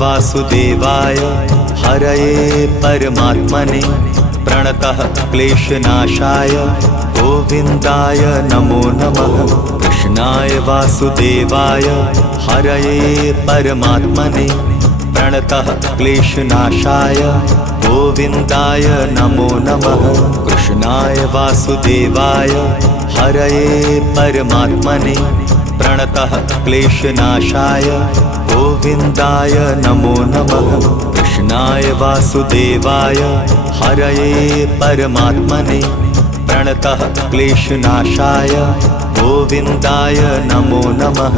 वासुदेवाय हरये परमात्मने प्रणतः क्लेशनाशाय गोविन्दाय नमो नमः। कृष्णाय वासुदेवाय हरये परमात्मने प्रणतः क्लेशनाशाय गोविन्दाय नमो नमः। कृष्णाय वासुदेवाय हरये परमात्मने प्रणतः क्लेशनाशाय गोविन्दाय नमो नमः। कृष्णाय वासुदेवाय हरये परमात्मने प्रणतः क्लेशनाशाय गोविन्दाय नमो नमः।